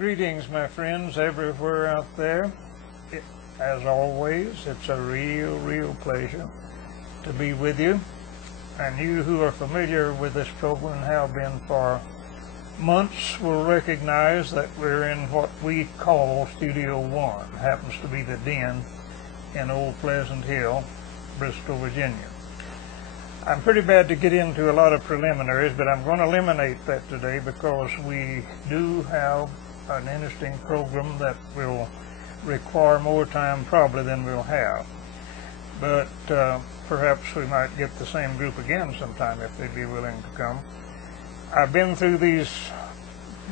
Greetings, my friends everywhere out there. As always, it's a real pleasure to be with you. And you who are familiar with this program and have been for months will recognize that we're in what we call Studio One. It happens to be the den in Old Pleasant Hill, Bristol, Virginia. I'm pretty bad to get into a lot of preliminaries, but I'm going to eliminate that today because we do have an interesting program that will require more time probably than we'll have. But perhaps we might get the same group again sometime if they'd be willing to come. I've been through these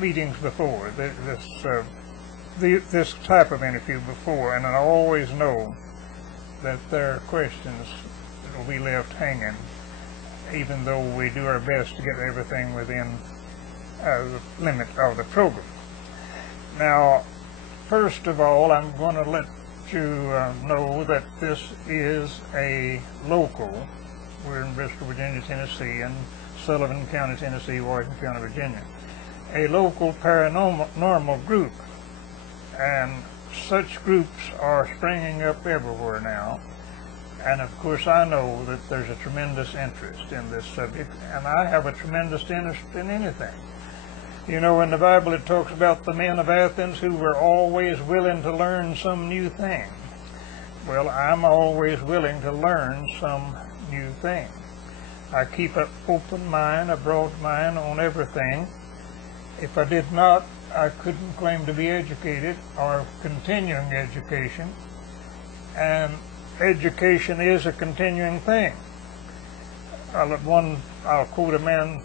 meetings before, this type of interview before, and I always know that there are questions that will be left hanging, even though we do our best to get everything within the limit of the program. Now, first of all, I'm going to let you know that this is a local. We're in Bristol, Virginia, Tennessee, and Sullivan County, Tennessee, Washington County, Virginia. A local paranormal group, and such groups are springing up everywhere now. And of course I know that there's a tremendous interest in this subject, and I have a tremendous interest in anything. You know, in the Bible it talks about the men of Athens who were always willing to learn some new thing. Well, I'm always willing to learn some new thing. I keep an open mind, a broad mind on everything. If I did not, I couldn't claim to be educated or continuing education. And education is a continuing thing. I'll quote a man,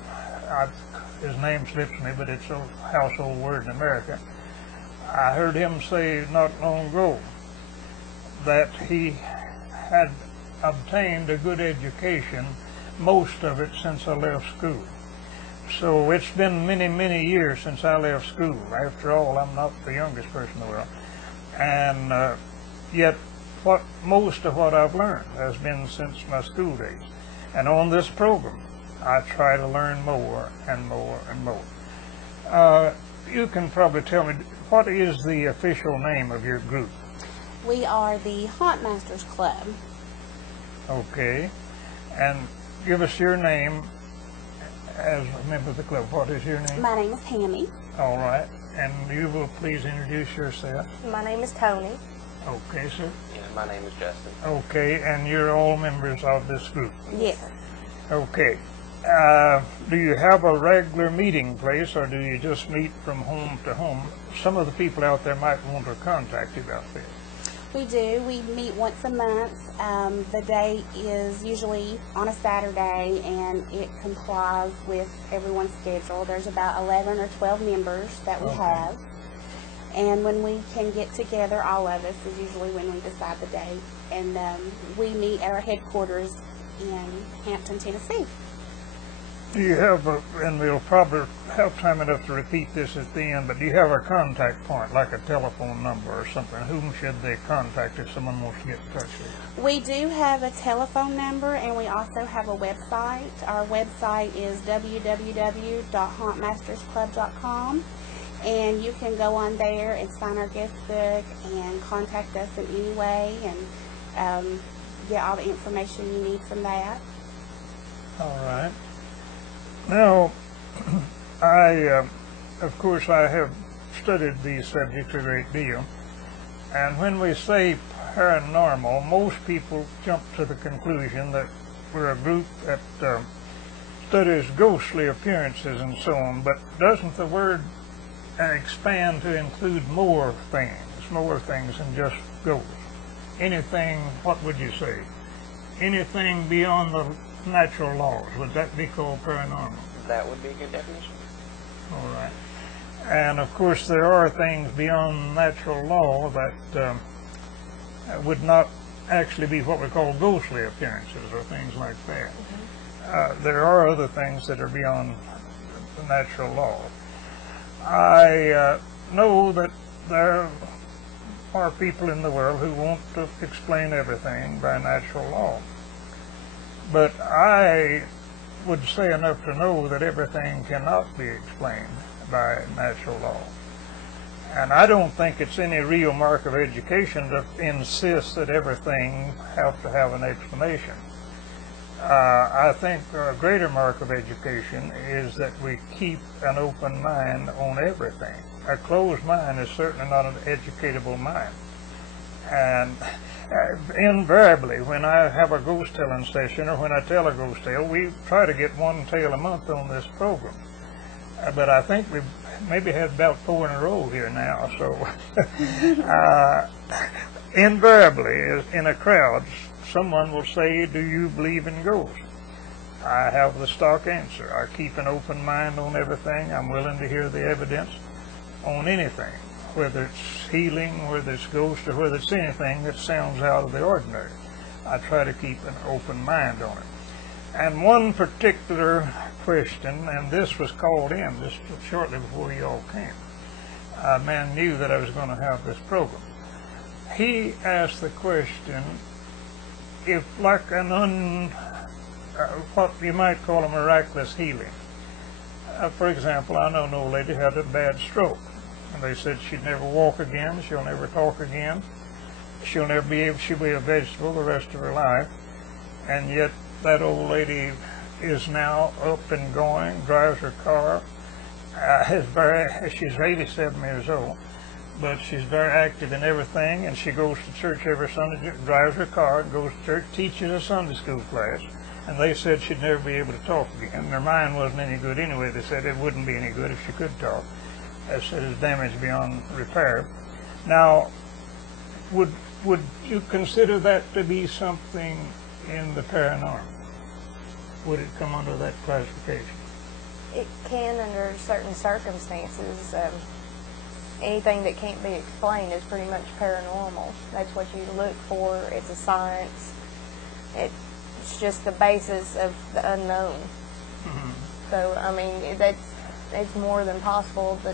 his name slips me, but it's a household word in America. I heard him say not long ago that he had obtained a good education, most of it since I left school. So it's been many years since I left school. After all, I'm not the youngest person in the world. And yet most of what I've learned has been since my school days. And on this program, I try to learn more and more and more. You can probably tell me, what is the official name of your group? We are the Haunt Masters Club. Okay. And give us your name as a member of the club. What is your name? My name is Tammy. All right. And you will please introduce yourself. My name is Tony. Okay, sir. And my name is Justin. Okay, and you're all members of this group? Yes. Okay. Do you have a regular meeting place, or do you just meet from home to home? Some of the people out there might want to contact you about this. We do. We meet once a month. The date is usually on a Saturday, and it complies with everyone's schedule. There's about 11 or 12 members that we have. And when we can get together, all of us, is usually when we decide the date. And we meet at our headquarters in Hampton, Tennessee. Do you have and we'll probably have time enough to repeat this at the end, but do you have a contact point, like a telephone number or something? Whom should they contact if someone wants to get in touch with you? We do have a telephone number, and we also have a website. Our website is www.hauntmastersclub.com, and you can go on there and sign our guest book and contact us in any way, and get all the information you need from that. All right. Now, of course, I have studied these subjects a great deal, and when we say paranormal, most people jump to the conclusion that we're a group that studies ghostly appearances and so on, but doesn't the word expand to include more things than just ghosts? Anything, what would you say? Anything beyond the natural laws, would that be called paranormal? That would be a good definition. All right. And of course there are things beyond natural law that would not actually be what we call ghostly appearances or things like that. There are other things that are beyond the natural law. I know that there are people in the world who want to explain everything by natural law. But I would say enough to know that everything cannot be explained by natural law. And I don't think it's any real mark of education to insist that everything have to have an explanation. I think a greater mark of education is that we keep an open mind on everything. A closed mind is certainly not an educatable mind. And invariably, when I have a ghost telling session or when I tell a ghost tale, we try to get one tale a month on this program. But I think we've maybe had about 4 in a row here now. So invariably, in a crowd, someone will say, "Do you believe in ghosts?" I have the stock answer. I keep an open mind on everything. I'm willing to hear the evidence on anything, whether it's healing, whether it's ghosts, or whether it's anything that sounds out of the ordinary. I try to keep an open mind on it. And one particular question, and this was called in just shortly before you all came. A man knew that I was going to have this program. He asked the question, if like what you might call a miraculous healing. For example, I know an old lady had a bad stroke, and they said she'd never walk again, she'll never talk again, she'll be a vegetable the rest of her life, and yet that old lady is now up and going, drives her car, she's 87 years old, but she's very active in everything, and she goes to church every Sunday, drives her car, goes to church, teaches a Sunday school class, and they said she'd never be able to talk again. Their mind wasn't any good anyway. They said it wouldn't be any good if she could talk. They said it's damaged beyond repair. Now, would you consider that to be something in the paranormal? Would it come under that classification? It can under certain circumstances. Anything that can't be explained is pretty much paranormal. That's what you look for. It's a science. It's just the basis of the unknown. Mm-hmm. So, I mean, it's more than possible that